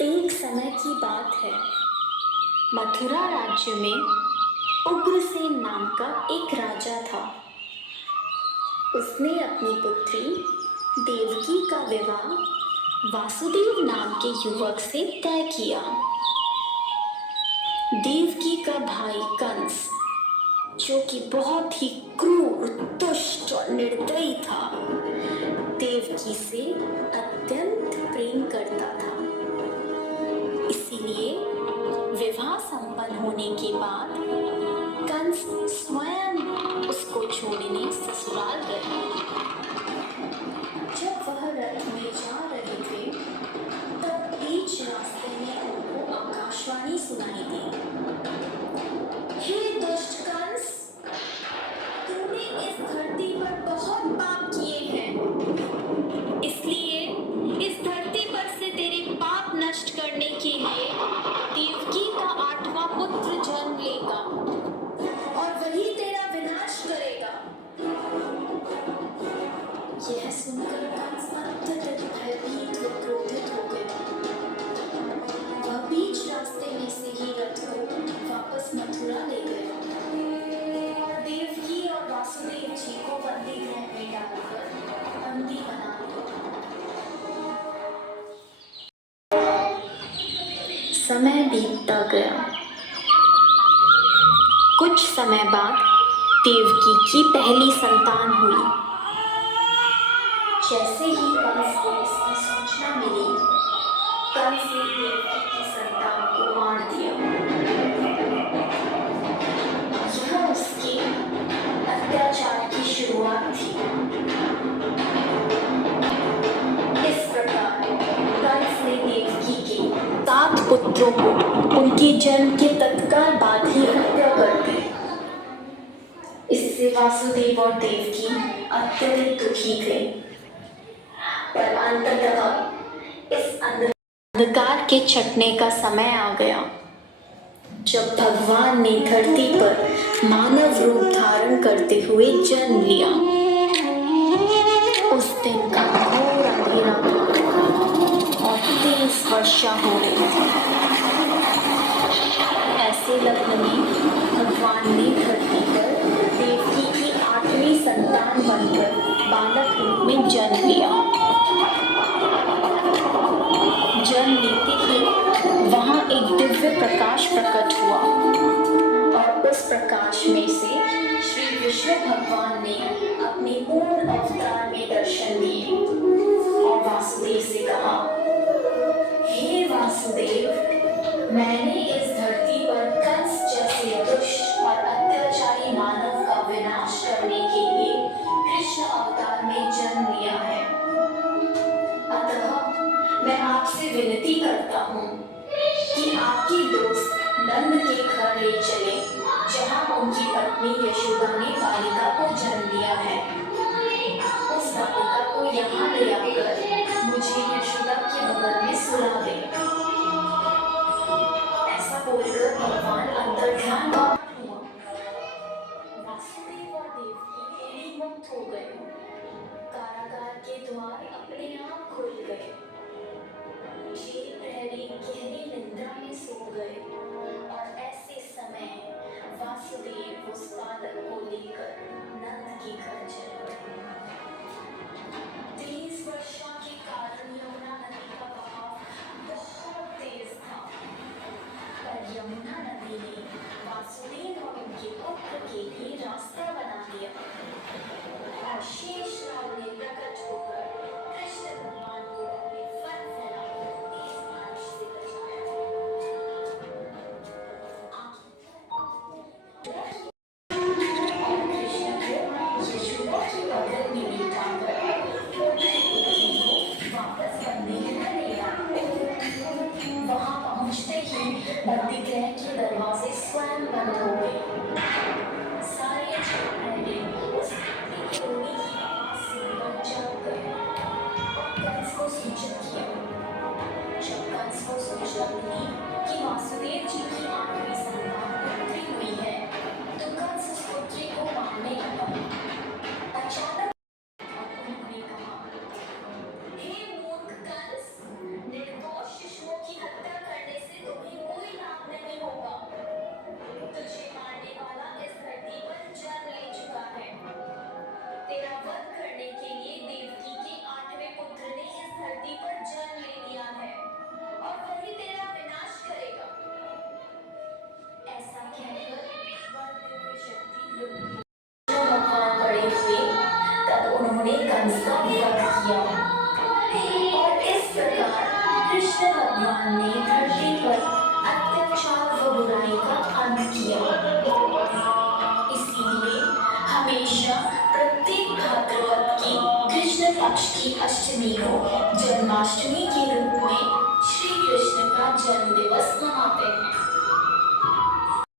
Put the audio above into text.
एक समय की बात है। मथुरा राज्य में उग्रसेन नाम का एक राजा था। उसने अपनी पुत्री देवकी का विवाह वासुदेव नाम के युवक से तय किया। देवकी का भाई कंस, जो कि बहुत ही क्रूर, दुष्ट और निर्दयी था, देवकी से अत्यंत प्रेम करता था। इसीलिए विवाह संपन्न होने के बाद कंस स्वयं उसको छोड़ने ससुराल गया। जब वह रथ में जा रहे थे, तब बीच रास्ते में उनको आकाशवाणी सुनाई दी। हे दुष्ट कंस, तूने इस धरती पर बहुत पाप किए हैं, इसलिए इस धरती पर से तेरे पाप नष्ट करने के लिए देवकी का 8वां पुत्र जन्म लेगा और वही तेरा विनाश करेगा। यह सुनकर कंस अत्यधिक भयभीत व क्रोधित हो गया। वह बीच रास्ते में से ही रथ को वापस मथुरा ले गया और देवकी और वासुदेव जी को बंदी गृह में डालकर बंदी बना लिया। समय बीतता गया। कुछ समय बाद देवकी की पहली संतान हुई। जैसे ही कंस को इसकी सूचना मिली, कंस ने देवकी की संतान को मार दिया। यह उसके अत्याचार की शुरुआत थी। इस प्रकार कंस ने देवकी के 7 पुत्रों को उनके जन्म के तत्काल बाद ही हत्या कर दी। इससे वासुदेव और देवकी अत्यधिक दुखी थे। पर अंततः इस अंधकार के छटने का समय आ गया, जब भगवान ने धरती पर मानव रूप धारण करते हुए जन्म लिया। उस दिन का घोर अंधेरा और तेज वर्षा हो रही थी। ऐसे लग्न में भगवान ने धरती पर देवकी की 8वीं संतान बनकर बालक रूप में जन्म लिया। जन्म लेते ही वहां एक दिव्य प्रकाश प्रकट हुआ और उस प्रकाश में से श्री विष्णु भगवान ने अपने पूर्ण अवतार में दर्शन दिए और वासुदेव से कहा, हे वासुदेव, मैंने इस धरती पर कंस जैसे दुष्ट और अत्याचारी मानव का विनाश करने के लिए कृष्ण अवतार में जन्म लिया है। अतः मैं आपसे विनती करता हूँ कि आपके दोस्त नंद के घर ले चले, जहाँ उनकी पत्नी यशोदा ने बालिका को जन्म दिया है। उस बालिका को यहाँ ले आकर मुझे यशोदा के बगल में सुला दे। ऐसा बोलकर भगवान अंतर्ध्यान हुआ। वासुदेव और देवकी तेरी मुक्त हो गए। कारागार के द्वार अपने आप खुल गए। जेल प्रहरी गहरी निद्रा में सो गए और ऐसे समय वासुदेव उस बालक को लेकर नंद के घर चले गए। तेज वर्षा के कारण यमुना नदी का बहाव बहुत तेज था, पर यमुना नदी ने वासुदेव और उनके पुत्र के लिए रास्ता बना दिया और शेष नाग ने प्रकट होकर कृष्ण भगवान को अपने फन फैलाकर तेज बारिश से बचाया। वहां पहुंचते ही बंदी गृह के दरवाजे स्वयं बंद हो गए। सारे प्रहरी उस ने कंस का वध किया और इस प्रकार कृष्ण भगवान ने धरती पर अत्याचार व बुराई का अंत किया। इसीलिए हमेशा प्रत्येक भाद्रपद की कृष्ण पक्ष की अष्टमी को जन्माष्टमी के रूप में श्री कृष्ण का जन्म दिवस मनाते हैं।